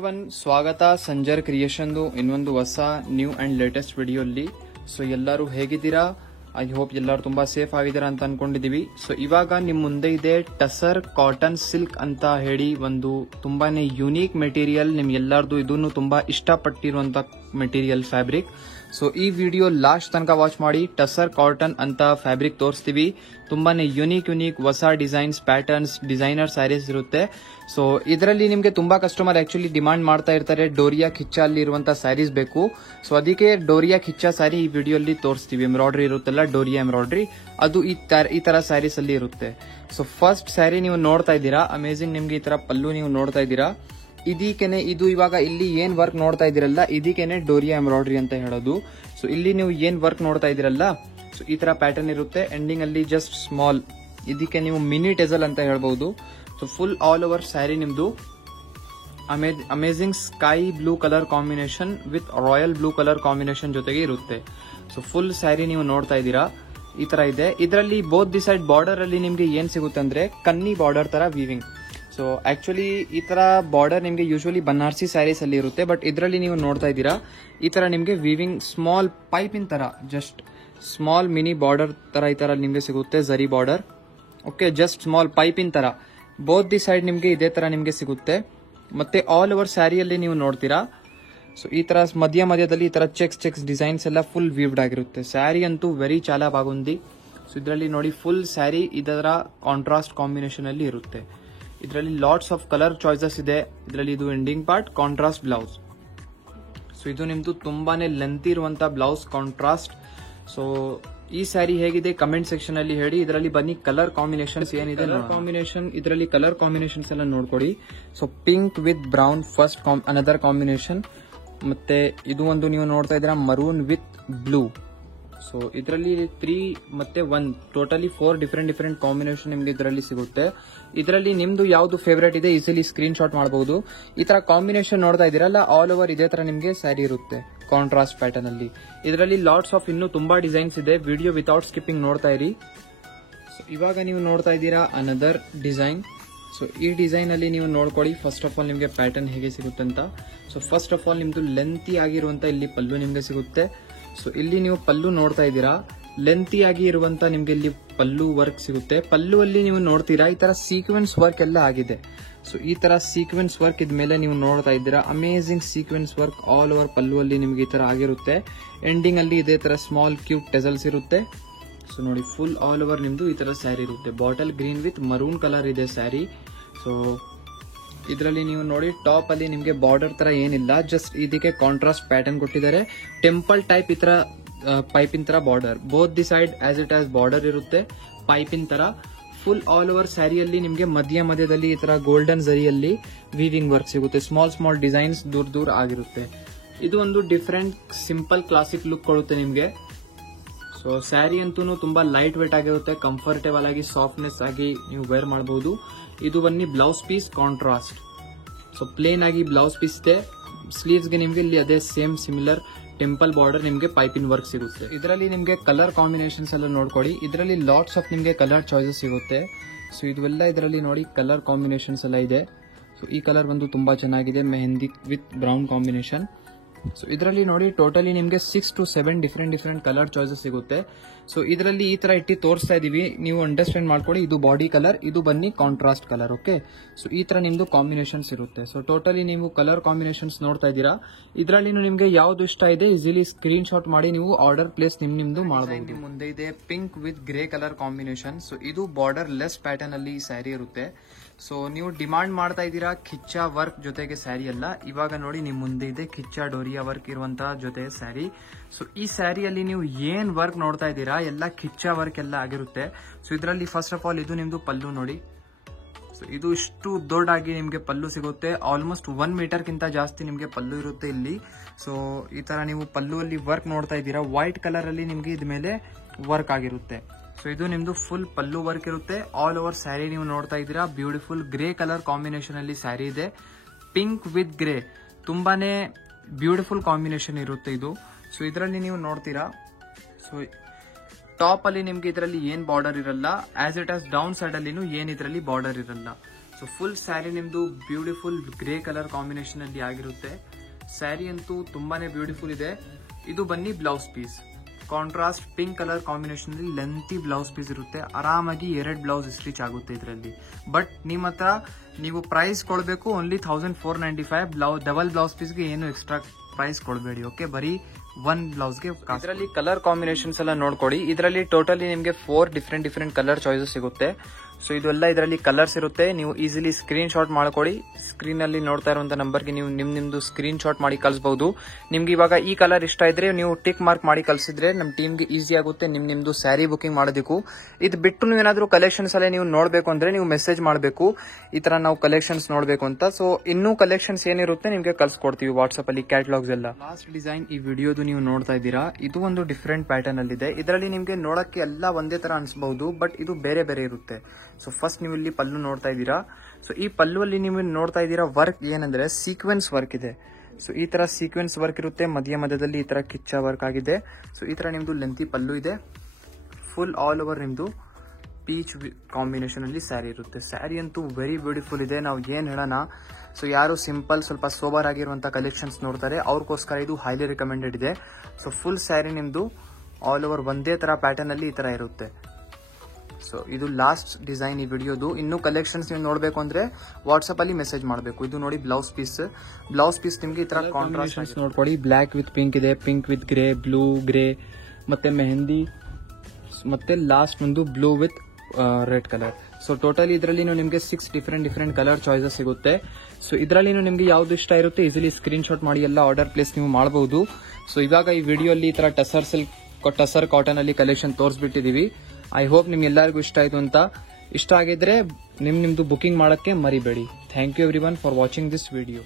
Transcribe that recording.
Everyone, ಸ್ವಾಗತ ಸಂಜರ್ ಕ್ರಿಯೇಷನ್ದು ಇನ್ನೊಂದು ಹೊಸ ನ್ಯೂ ಅಂಡ್ ಲೇಟೆಸ್ಟ್ ವಿಡಿಯೋಲ್ಲಿ. ಸೊ ಎಲ್ಲರೂ ಹೇಗಿದ್ದೀರಾ? ಐ ಹೋಪ್ ಎಲ್ಲರೂ ತುಂಬಾ ಸೇಫ್ ಆಗಿದ್ದೀರಾ ಅಂತ ಅನ್ಕೊಂಡಿದೀವಿ. ಸೊ ಇವಾಗ ನಿಮ್ ಮುಂದೆ ಇದೆ ಟಸರ್ ಕಾಟನ್ ಸಿಲ್ಕ್ ಅಂತ ಹೇಳಿ ಒಂದು ತುಂಬಾನೇ ಯುನೀಕ್ ಮೆಟೀರಿಯಲ್. ನಿಮ್ ಎಲ್ಲಾರ್ದು ಇದನ್ನು ತುಂಬಾ ಇಷ್ಟಪಟ್ಟಿರುವಂತ ಮೆಟೀರಿಯಲ್ ಫ್ಯಾಬ್ರಿಕ್. ಸೊ ಈ ವಿಡಿಯೋ ಲಾಸ್ಟ್ ತನಕ ವಾಚ್ ಮಾಡಿ. ಟಸರ್ ಕಾಟನ್ ಅಂತ ಫ್ಯಾಬ್ರಿಕ್ ತೋರಿಸ್ತೀವಿ. ತುಂಬಾನೇ ಯುನೀಕ್ ಹೊಸ ಡಿಸೈನ್ಸ್, ಪ್ಯಾಟರ್ನ್ಸ್, ಡಿಸೈನರ್ ಸ್ಯಾರೀಸ್ ಇರುತ್ತೆ. ಸೊ ಇದರಲ್ಲಿ ನಿಮಗೆ ತುಂಬಾ ಕಸ್ಟಮರ್ ಆಕ್ಚುಲಿ ಡಿಮಾಂಡ್ ಮಾಡ್ತಾ ಇರ್ತಾರೆ, ಡೋರಿಯಾ ಖಿಚ್ಚಾ ಅಲ್ಲಿ ಇರುವಂತಹ ಸ್ಯಾರೀಸ್ ಬೇಕು. ಸೊ ಅದಕ್ಕೆ ಡೋರಿಯಾ ಖಿಚ್ಚಾ ಸ್ಯಾರಿ ಈ ವಿಡಿಯೋಲಿ ತೋರಿಸ್ತೀವಿ. ಎಂಬ್ರಾಯ್ಡ್ರಿ ಇರುತ್ತಲ್ಲ, ಡೋರಿಯಾ ಎಂಬ್ರಾಯ್ಡ್ರಿ, ಅದು ಈ ತರ ಸ್ಯಾರೀಸ್ ಅಲ್ಲಿ ಇರುತ್ತೆ. ಸೊ ಫಸ್ಟ್ ಸ್ಯಾರಿ ನೀವು ನೋಡ್ತಾ ಇದ್ದೀರಾ, ಅಮೇಜಿಂಗ್. ನಿಮ್ಗೆ ಈ ತರ ಪಲ್ಲು ನೀವು ನೋಡ್ತಾ ಇದ್ದೀರಾ. ಇದಕ್ಕೇನೆ ಇದು ಇವಾಗ ಇಲ್ಲಿ ಏನ್ ವರ್ಕ್ ನೋಡ್ತಾ ಇದ್ದೀರಲ್ಲ, ಇದಕ್ಕೇನೆ ಡೋರಿಯಾ ಎಂಬ್ರಾಯ್ಡ್ರಿ ಅಂತ ಹೇಳೋದು. ಸೊ ಇಲ್ಲಿ ನೀವು ಏನ್ ವರ್ಕ್ ನೋಡ್ತಾ ಇದ್ದೀರಲ್ಲ, ಸೊ ಈ ತರ ಪ್ಯಾಟರ್ನ್ ಇರುತ್ತೆ. ಎಂಡಿಂಗ್ ಅಲ್ಲಿ ಜಸ್ಟ್ ಸ್ಮಾಲ್, ಇದಕ್ಕೆ ನೀವು ಮಿನಿ ಟೆಸಲ್ ಅಂತ ಹೇಳ್ಬಹುದು. So full all over sari ನಿಮ್ದು amazing sky blue colour combination with royal blue colour combination ಜೊತೆಗೆ ಇರುತ್ತೆ. ಸೊ ಫುಲ್ ಸ್ಯಾರಿ ನೀವು ನೋಡ್ತಾ ಇದ್ದೀರಾ, ಈ ತರ ಇದೆ. ಇದರಲ್ಲಿ ಬೋತ್ ದಿ ಸೈಡ್ ಬಾರ್ಡರ್ ಅಲ್ಲಿ ನಿಮ್ಗೆ ಏನ್ ಸಿಗುತ್ತೆ ಅಂದ್ರೆ ಕನ್ನಿ ಬಾರ್ಡರ್ ತರ ವೀವಿಂಗ್. ಸೊ ಆಕ್ಚುಲಿ ಈ ತರ ಬಾರ್ಡರ್ ನಿಮ್ಗೆ ಯೂಶುವಲಿ ಬನಾರಸಿ ಸ್ಯಾರೀಸ್ ಅಲ್ಲಿ ಇರುತ್ತೆ, ಬಟ್ ಇದರಲ್ಲಿ ನೀವು ನೋಡ್ತಾ ಇದ್ದೀರಾ ಈ ತರ ನಿಮ್ಗೆ ವೀವಿಂಗ್ ಸ್ಮಾಲ್ ಪೈಪಿನ ತರ, ಜಸ್ಟ್ ಸ್ಮಾಲ್ ಮಿನಿ ಬಾರ್ಡರ್ ತರ ಈ ತರ ನಿಮ್ಗೆ ಸಿಗುತ್ತೆ. ಝರಿ ಬಾರ್ಡರ್, ಓಕೆ, ಜಸ್ಟ್ ಸ್ಮಾಲ್ ಪೈಪಿನ ತರ ಬೋತ್ ದಿ ಸೈಡ್ ನಿಮ್ಗೆ ಇದೇ ತರ ನಿಮ್ಗೆ ಸಿಗುತ್ತೆ. ಮತ್ತೆ ಆಲ್ ಓವರ್ ಸ್ಯಾರಿಯಲ್ಲಿ ನೀವು ನೋಡ್ತೀರಾ. ಸೊ ಈ ತರ ಮಧ್ಯದಲ್ಲಿ ಈ ತರ ಚೆಕ್ಸ್ ಡಿಸೈನ್ಸ್ ಎಲ್ಲ ಫುಲ್ ವೀವ್ಡ್ ಆಗಿರುತ್ತೆ. ಸ್ಯಾರಿ ಅಂತೂ ವೆರಿ ಚಾಲಾ ಬಾಗುಂದಿ. ಸೊ ಇದರಲ್ಲಿ ನೋಡಿ ಫುಲ್ ಸ್ಯಾರಿ ಇದರ ಕಾಂಟ್ರಾಸ್ಟ್ ಕಾಂಬಿನೇಷನ್ ಅಲ್ಲಿ ಇರುತ್ತೆ. ಇದರಲ್ಲಿ ಲಾಟ್ಸ್ ಆಫ್ ಕಲರ್ ಚಾಯ್ಸಸ್ ಇದೆ. ಇದರಲ್ಲಿ ಇದು ending part contrast blouse. So ಇದು ನಿಮ್ದು ತುಂಬಾನೇ ಲೆಂತ್ ಇರುವಂತ ಬ್ಲೌಸ್ ಕಾಂಟ್ರಾಸ್ಟ್. ಸೊ ಈ ಸ್ಯಾರಿ ಹೇಗಿದೆ ಕಮೆಂಟ್ ಸೆಕ್ಷನ್ ಅಲ್ಲಿ ಹೇಳಿ. ಇದರಲ್ಲಿ ಬನ್ನಿ ಕಲರ್ ಕಾಂಬಿನೇಷನ್ಸ್ ಏನಿದೆ, ಇದರಲ್ಲಿ ಕಲರ್ ಕಾಂಬಿನೇಷನ್ಸ್ ಎಲ್ಲ ನೋಡ್ಕೊಡಿ. So pink with brown first another combination, ಮತ್ತೆ ಇದು ಒಂದು ನೀವು ನೋಡ್ತಾ ಇದ್ದೀರಾ ಮರೂನ್ ವಿತ್ ಬ್ಲೂ. ಸೊ ಇದರಲ್ಲಿ 3 ಮತ್ತೆ 1 ಟೋಟಲಿ 4 ಡಿಫರೆಂಟ್ ಕಾಂಬಿನೇಷನ್ ನಿಮ್ಗೆ ಇದರಲ್ಲಿ ಸಿಗುತ್ತೆ. ಇದರಲ್ಲಿ ನಿಮ್ದು ಯಾವ್ದು ಫೇವರೇಟ್ ಇದೆ ಈಸಿಲಿ ಸ್ಕ್ರೀನ್ ಶಾಟ್ ಮಾಡಬಹುದು. ಈ ತರ ಕಾಂಬಿನೇಷನ್ ನೋಡ್ತಾ ಇದೀರಲ್ಲ, ಆಲ್ ಓವರ್ ಇದೇ ತರ ನಿಮ್ಗೆ ಸ್ಯಾರಿ ಇರುತ್ತೆ ಕಾಂಟ್ರಾಸ್ಟ್ ಪ್ಯಾಟರ್ನ್ ಅಲ್ಲಿ. ಇದರಲ್ಲಿ ಲಾಟ್ಸ್ ಆಫ್ ಇನ್ನೂ ತುಂಬಾ ಡಿಸೈನ್ಸ್ ಇದೆ. ವಿಡಿಯೋ ವಿತೌಟ್ ಸ್ಕಿಪ್ಪಿಂಗ್ ನೋಡ್ತಾ ಇರಿ. ಸೊ ಇವಾಗ ನೀವು ನೋಡ್ತಾ ಇದ್ದೀರಾ ಅನದರ್ ಡಿಸೈನ್. ಸೊ ಈ ಡಿಸೈನ್ ಅಲ್ಲಿ ನೀವು ನೋಡ್ಕೊಳ್ಳಿ ಫಸ್ಟ್ ಆಫ್ ಆಲ್ ನಿಮ್ಗೆ ಪ್ಯಾಟರ್ನ್ ಹೇಗೆ ಸಿಗುತ್ತೆ ಅಂತ. ಸೊ ಫಸ್ಟ್ ಆಫ್ ಆಲ್ ನಿಮ್ದು ಲೆಂತಿ ಆಗಿರುವಂತ ಇಲ್ಲಿ ಪಲ್ಲು ನಿಮ್ಗೆ ಸಿಗುತ್ತೆ. ಸೊ ಇಲ್ಲಿ ನೀವು ಪಲ್ಲು ನೋಡ್ತಾ ಇದ್ದೀರಾ, ಲೆಂತಿ ಆಗಿ ಇರುವಂತ ನಿಮ್ಗೆ ಇಲ್ಲಿ ಪಲ್ಲು ವರ್ಕ್ ಸಿಗುತ್ತೆ. ಪಲ್ಲು ಅಲ್ಲಿ ನೀವು ನೋಡ್ತೀರಾ ಈ ತರ ಸೀಕ್ವೆನ್ಸ್ ವರ್ಕ್ ಎಲ್ಲ ಆಗಿದೆ. ಸೊ ಈ ತರ ಸೀಕ್ವೆನ್ಸ್ ವರ್ಕ್ ಇದ್ಮೇಲೆ ನೀವು ನೋಡ್ತಾ ಇದ್ದೀರಾ amazing sequence work all over pallu ಅಲ್ಲಿ ನಿಮ್ಗೆ ಈ ತರ ಆಗಿರುತ್ತೆ. ಎಂಡಿಂಗ್ ಅಲ್ಲಿ ಇದೇ ತರ ಸ್ಮಾಲ್ ಕ್ಯೂಟ್ ಟೆಸಲ್ಸ್ ಇರುತ್ತೆ. ಸೊ ನೋಡಿ ಫುಲ್ ಆಲ್ ಓವರ್ ನಿಮ್ದು ಈ ತರ ಸ್ಯಾರಿ ಇರುತ್ತೆ. Bottle green with maroon colour ಇದೆ ಸ್ಯಾರಿ. ಸೊ ಇದರಲ್ಲಿ ನೀವು ನೋಡಿ ಟಾಪ್ ಅಲ್ಲಿ ನಿಮ್ಗೆ ಬಾರ್ಡರ್ ತರ ಏನಿಲ್ಲ, ಜಸ್ಟ್ ಇದಕ್ಕೆ ಕಾಂಟ್ರಾಸ್ಟ್ ಪ್ಯಾಟರ್ನ್ ಕೊಟ್ಟಿದ್ದಾರೆ. ಟೆಂಪಲ್ ಟೈಪ್ ಈ ತರ ಪೈಪಿನ ತರ border, both the side as it as border ಇರುತ್ತೆ ಪೈಪಿನ ತರ. ಫುಲ್ ಆಲ್ ಓವರ್ ಸ್ಯಾರಿಯಲ್ಲಿ ನಿಮ್ಗೆ ಮಧ್ಯದಲ್ಲಿ ಈ ತರ ಗೋಲ್ಡನ್ ಝರಿಯಲ್ಲಿ ವೀವಿಂಗ್ ವರ್ಕ್ ಸಿಗುತ್ತೆ. ಸ್ಮಾಲ್ ಡಿಸೈನ್ಸ್ ದೂರ ಆಗಿರುತ್ತೆ. ಇದು ಒಂದು ಡಿಫರೆಂಟ್ ಸಿಂಪಲ್ ಕ್ಲಾಸಿಕ್ ಲುಕ್ ಕೊಡುತ್ತೆ ನಿಮ್ಗೆ. ಸೊ ಸ್ಯಾರಿ ಅಂತೂ ತುಂಬಾ ಲೈಟ್ ವೇಟ್ ಆಗಿರುತ್ತೆ, ಕಂಫರ್ಟೇಬಲ್ ಆಗಿ ಸಾಫ್ಟ್ನೆಸ್ ಆಗಿ ನೀವು ವೇರ್ ಮಾಡಬಹುದು. ಇದು ಬನ್ನಿ blouse piece contrast. So plain ಆಗಿ ಬ್ಲೌಸ್ ಪೀಸ್ ಇದೆ. ಸ್ಲೀವ್ಸ್ ಗೆ ನಿಮ್ಗೆ ಇಲ್ಲಿ ಅದೇ ಸೇಮ್ ಸಿಮಿಲರ್ ಟೆಂಪಲ್ ಬಾರ್ಡರ್ ನಿಮ್ಗೆ ಪೈಪಿನ್ ವರ್ಕ್ ಸಿಗುತ್ತೆ. ಇದರಲ್ಲಿ ನಿಮ್ಗೆ ಕಲರ್ ಕಾಂಬಿನೇಷನ್ಸ್ ಎಲ್ಲ ನೋಡ್ಕೊಡಿ. ಇದರಲ್ಲಿ ಲಾಟ್ಸ್ ಆಫ್ ನಿಮ್ಗೆ ಕಲರ್ ಚಾಯ್ಸಸ್ ಸಿಗುತ್ತೆ. ಸೊ ಇದೆಲ್ಲ ಇದರಲ್ಲಿ ನೋಡಿ ಕಲರ್ ಕಾಂಬಿನೇಷನ್ಸ್ ಎಲ್ಲ ಇದೆ. ಸೊ ಈ ಕಲರ್ ಬಂದು ತುಂಬಾ ಚೆನ್ನಾಗಿದೆ, mehndi with brown combination. So ಇದರಲ್ಲಿ ನೋಡಿ ಟೋಟಲಿ ನಿಮ್ಗೆ 6 to 7 ಡಿಫರೆಂಟ್ ಕಲರ್ ಚಾಯ್ಸಸ್ ಸಿಗುತ್ತೆ. ಸೊ ಇದರಲ್ಲಿ ಈ ತರ ಇಟ್ಟು ತೋರಿಸ್ತಾ ಇದೀವಿ, ನೀವು ಅಂಡರ್ಸ್ಟ್ಯಾಂಡ್ ಮಾಡ್ಕೊಳ್ಳಿ. ಇದು ಬಾಡಿ ಕಲರ್, ಇದು ಬನ್ನಿ ಕಾಂಟ್ರಾಸ್ಟ್ ಕಲರ್. ಓಕೆ, ಸೊ ಈ ತರ ನಿಮ್ದು ಕಾಂಬಿನೇಷನ್ಸ್ ಇರುತ್ತೆ. ಸೊ ಟೋಟಲಿ ನೀವು ಕಲರ್ ಕಾಂಬಿನೇಷನ್ಸ್ ನೋಡ್ತಾ ಇದ್ದೀರಾ. ಇದರಲ್ಲಿ ನಿಮ್ಗೆ ಯಾವ್ದು ಇಷ್ಟ ಇದೆ ಈಸಿಲಿ ಸ್ಕ್ರೀನ್ ಶಾಟ್ ಮಾಡಿ ನೀವು ಆರ್ಡರ್ ಪ್ಲೇಸ್ ನಿಮ್ದು ಮಾಡಬಹುದು. ಮುಂದೆ ಇದೆ pink with grey colour combination. So ಇದು ಬಾರ್ಡರ್ ಲೆಸ್ ಪ್ಯಾಟರ್ನ್ ಅಲ್ಲಿ ಈ ಸ್ಯಾರಿ ಇರುತ್ತೆ. ಸೊ ನೀವು ಡಿಮಾಂಡ್ ಮಾಡ್ತಾ ಇದ್ದೀರಾ ಖಿಚ್ಚಾ ವರ್ಕ್ ಜೊತೆಗೆ ಸ್ಯಾರಿ ಎಲ್ಲ. ಇವಾಗ ನೋಡಿ ನಿಮ್ ಮುಂದೆ ಇದೆ ಖಿಚ್ಚಾ ಡೋರಿಯಾ ವರ್ಕ್ ಇರುವಂತಹ ಜೊತೆ ಸ್ಯಾರಿ. ಸೊ ಈ ಸ್ಯಾರಿಯಲ್ಲಿ ನೀವು ಏನ್ ವರ್ಕ್ ನೋಡ್ತಾ ಇದ್ದೀರಾ ಎಲ್ಲ ಖಿಚ್ಚಾ ವರ್ಕ್ ಎಲ್ಲ ಆಗಿರುತ್ತೆ. ಸೊ ಇದರಲ್ಲಿ ಫಸ್ಟ್ ಆಫ್ ಆಲ್ ಇದು ನಿಮ್ದು ಪಲ್ಲು ನೋಡಿ. ಸೊ ಇದು ಇಷ್ಟು ದೊಡ್ಡಾಗಿ ನಿಮ್ಗೆ ಪಲ್ಲು ಸಿಗುತ್ತೆ. ಆಲ್ಮೋಸ್ಟ್ 1 ಮೀಟರ್ ಗಿಂತ ಜಾಸ್ತಿ ನಿಮ್ಗೆ ಪಲ್ಲು ಇರುತ್ತೆ ಇಲ್ಲಿ. ಸೊ ಈ ತರ ನೀವು ಪಲ್ಲು ಅಲ್ಲಿ ವರ್ಕ್ ನೋಡ್ತಾ ಇದ್ದೀರಾ. ವೈಟ್ ಕಲರ್ ಅಲ್ಲಿ ನಿಮ್ಗೆ ಇದ್ಮೇಲೆ ವರ್ಕ್ ಆಗಿರುತ್ತೆ. ಸೊ ಇದು ನಿಮ್ದು ಫುಲ್ ಪಲ್ಲು ವರ್ಕ್ ಇರುತ್ತೆ. ಆಲ್ ಓವರ್ ಸ್ಯಾರಿ ನೀವು ನೋಡ್ತಾ ಇದ್ದೀರಾ. ಬ್ಯೂಟಿಫುಲ್ ಗ್ರೇ ಕಲರ್ ಕಾಂಬಿನೇಷನ್ ಅಲ್ಲಿ ಸ್ಯಾರಿ ಇದೆ. ಪಿಂಕ್ ವಿತ್ ಗ್ರೇ ತುಂಬಾನೇ ಬ್ಯೂಟಿಫುಲ್ ಕಾಂಬಿನೇಷನ್ ಇರುತ್ತೆ ಇದು. ಸೊ ಇದರಲ್ಲಿ ನೀವು ನೋಡ್ತೀರಾ. ಸೊ ಟಾಪ್ ಅಲ್ಲಿ ನಿಮ್ಗೆ ಇದರಲ್ಲಿ ಏನ್ ಬಾರ್ಡರ್ ಇರಲ್ಲ, as it as down side ಅಲ್ಲಿನೂ ಏನ್ ಇದರಲ್ಲಿ ಬಾರ್ಡರ್ ಇರಲ್ಲ. ಸೊ ಫುಲ್ ಸ್ಯಾರಿ ನಿಮ್ದು ಬ್ಯೂಟಿಫುಲ್ ಗ್ರೇ ಕಲರ್ ಕಾಂಬಿನೇಷನ್ ಅಲ್ಲಿ ಆಗಿರುತ್ತೆ. ಸ್ಯಾರಿ ಅಂತೂ ತುಂಬಾನೇ ಬ್ಯೂಟಿಫುಲ್ ಇದೆ. ಇದು ಬನ್ನಿ blouse piece, contrast pink colour combination ಅಲ್ಲಿ ಲೆಂತಿ ಬ್ಲೌಸ್ ಪೀಸ್ ಇರುತ್ತೆ. ಆರಾಮಾಗಿ 2 ಬ್ಲೌಸ್ ಸ್ಟಿಚ್ ಆಗುತ್ತೆ ಇದರಲ್ಲಿ. ಬಟ್ ನಿಮ್ಮ ಹತ್ರ ನೀವು ಪ್ರೈಸ್ ಕೊಡಬೇಕು ಓನ್ಲಿ 1495. ಡಬಲ್ ಬ್ಲೌಸ್ ಪೀಸ್ಗೆ ಏನು ಎಕ್ಸ್ಟ್ರಾ ಪ್ರೈಸ್ ಕೊಡಬೇಡಿ. ಓಕೆ, ಬರೀ 1 ಬ್ಲೌಸ್ಗೆ. ಇದರಲ್ಲಿ ಕಲರ್ ಕಾಂಬಿನೇಷನ್ಸ್ ಎಲ್ಲ ನೋಡ್ಕೊಡಿ. ಇದರಲ್ಲಿ ಟೋಟಲಿ ನಿಮಗೆ 4 ಡಿಫ್ರೆಂಟ್ ಕಲರ್ ಚಾಯ್ಸಸ್ ಸಿಗುತ್ತೆ. ಸೊ ಇದೆಲ್ಲ ಇದರಲ್ಲಿ ಕಲರ್ಸ್ ಇರುತ್ತೆ. ನೀವು ಈಸಿಲಿ ಸ್ಕ್ರೀನ್ ಶಾಟ್ ಮಾಡ್ಕೊಳ್ಳಿ. ಸ್ಕ್ರೀನ್ ಅಲ್ಲಿ ನೋಡ್ತಾ ಇರುವಂತ ನಂಬರ್ಗೆ ನೀವು ನಿಮ್ದು ಸ್ಕ್ರೀನ್ ಶಾಟ್ ಮಾಡಿ ಕಳಿಸಬಹುದು. ನಿಮ್ಗೆ ಇವಾಗ ಈ ಕಲರ್ ಇಷ್ಟ ಇದ್ರೆ ನೀವು ಟಿಕ್ ಮಾರ್ಕ್ ಮಾಡಿ ಕಳಿಸಿದ್ರೆ ನಮ್ಮ ಟೀಮ್ಗೆ ಈಸಿ ಆಗುತ್ತೆ ನಿಮ್ದು ಸ್ಯಾರಿ ಬುಕಿಂಗ್ ಮಾಡೋದಕ್ಕೂ. ಇದು ಬಿಟ್ಟು ನೀವೇನಾದ್ರೂ ಕಲೆಕ್ಷನ್ಸ್ ಅಲ್ಲೇ ನೀವು ನೋಡ್ಬೇಕು ಅಂದ್ರೆ ನೀವು ಮೆಸೇಜ್ ಮಾಡಬೇಕು, ಈ ತರ ನಾವು ಕಲೆಕ್ಷನ್ಸ್ ನೋಡ್ಬೇಕು ಅಂತ. ಸೊ ಇನ್ನೂ ಕಲೆಕ್ಷನ್ಸ್ ಏನಿರುತ್ತೆ ನಿಮ್ಗೆ ಕಳ್ಸಿಕೊಡ್ತೀವಿ ವಾಟ್ಸ್ಆಪ್ ಅಲ್ಲಿ, ಕ್ಯಾಟಲಾಗ್ಸ್ ಎಲ್ಲ. ಲಾಸ್ಟ್ ಡಿಸೈನ್ ಈ ವಿಡಿಯೋದು ನೀವು ನೋಡ್ತಾ ಇದ್ದೀರಾ. ಇದು ಒಂದು ಡಿಫ್ರೆಂಟ್ ಪ್ಯಾಟರ್ನ್ ಅಲ್ಲಿ ಇದೆ. ಇದರಲ್ಲಿ ನಿಮ್ಗೆ ನೋಡಕ್ಕೆ ಎಲ್ಲ ಒಂದೇ ತರ ಅನ್ಸಬಹುದು, ಬಟ್ ಇದು ಬೇರೆ ಬೇರೆ ಇರುತ್ತೆ. ಸೊ ಫಸ್ಟ್ ನೀವು ಇಲ್ಲಿ ಪಲ್ಲು ನೋಡ್ತಾ ಇದ್ದೀರಾ. ಸೊ ಈ ಪಲ್ಲುವಲ್ಲಿ ನೀವು ನೋಡ್ತಾ ಇದ್ದೀರಾ ವರ್ಕ್ ಏನಂದ್ರೆ ಸೀಕ್ವೆನ್ಸ್ ವರ್ಕ್ ಇದೆ. ಸೊ ಈ ತರ ಸೀಕ್ವೆನ್ಸ್ ವರ್ಕ್ ಇರುತ್ತೆ. ಮಧ್ಯದಲ್ಲಿ ಈ ತರ ಕಿಚ್ಚ ವರ್ಕ್ ಆಗಿದೆ. ಸೊ ಈ ತರ ನಿಮ್ದು ಲೆಂತಿ ಪಲ್ಲು ಇದೆ. ಫುಲ್ ಆಲ್ ಓವರ್ ನಿಮ್ದು ಪೀಚ್ ಕಾಂಬಿನೇಷನ್ ಅಲ್ಲಿ ಸ್ಯಾರಿ ಇರುತ್ತೆ. ಸ್ಯಾರಿ ಅಂತೂ ವೆರಿ ಬ್ಯೂಟಿಫುಲ್ ಇದೆ. ನಾವು ಏನ್ ಹೇಳೋಣ. ಸೊ ಯಾರು ಸಿಂಪಲ್ ಸ್ವಲ್ಪ ಸೋಬರ್ ಆಗಿರುವಂತ ಕಲೆಕ್ಷನ್ಸ್ ನೋಡ್ತಾರೆ ಅವ್ರಿಗೋಸ್ಕರ ಇದು ಹೈಲಿ ರಿಕಮೆಂಡೆಡ್ ಇದೆ. ಸೊ ಫುಲ್ ಸ್ಯಾರಿ ನಿಮ್ದು ಆಲ್ ಓವರ್ ಒಂದೇ ತರ ಪ್ಯಾಟರ್ನ್ ಅಲ್ಲಿ ಈ ತರ ಇರುತ್ತೆ. ಸೊ ಇದು ಲಾಸ್ಟ್ ಡಿಸೈನ್ ಈ ವಿಡಿಯೋದು. ಇನ್ನೂ ಕಲೆಕ್ಷನ್ಸ್ ನೀವು ನೋಡಬೇಕು ಅಂದ್ರೆ ವಾಟ್ಸ್ಆಪ್ ಅಲ್ಲಿ ಮೆಸೇಜ್ ಮಾಡಬೇಕು. ಇದು ನೋಡಿ ಬ್ಲೌಸ್ ಪೀಸ್ ನಿಮ್ಗೆ ಈ ತರ ಕಾಂಟ್ರಾಸ್ಟ್ ನೋಡ್ಕೊಳ್ಳಿ. ಬ್ಲಾಕ್ ವಿತ್ ಪಿಂಕ್ ಇದೆ, pink with grey, blue grey, ಮತ್ತೆ ಮೆಹಂದಿ, ಮತ್ತೆ ಲಾಸ್ಟ್ ಒಂದು blue with red colour. So totally ಇದರಲ್ಲಿ ನಿಮಗೆ 6 ಡಿಫ್ರೆಂಟ್ ಕಲರ್ ಚಾಯ್ಸಸ್ ಸಿಗುತ್ತೆ. ಸೊ ಇದರಲ್ಲಿ ನಿಮ್ಗೆ ಯಾವ್ದು ಇಷ್ಟ ಇರುತ್ತೆ ಈಸಿಲಿ ಸ್ಕ್ರೀನ್ ಶಾಟ್ ಮಾಡಿ ಎಲ್ಲ ಆರ್ಡರ್ ಪ್ಲೇಸ್ ನೀವು ಮಾಡಬಹುದು. ಸೊ ಇವಾಗ ಈ ವಿಡಿಯೋ ಅಲ್ಲಿ ಈ ತರ ಟಸರ್ ಕಾಟನ್ ಅಲ್ಲಿ ಕಲೆಕ್ಷನ್ ತೋರಿಸ್ಬಿಟ್ಟಿದೀವಿ. ಐ ಹೋಪ್ ನಿಮ್ಗೆಲ್ಲರಿಗೂ ಇಷ್ಟ ಆಯ್ತು ಅಂತ. ಇಷ್ಟ ಆಗಿದ್ರೆ ನಿಮ್ದು ಬುಕಿಂಗ್ ಮಾಡಕ್ಕೆ ಮರಿಬೇಡಿ. Thank you everyone for watching this video.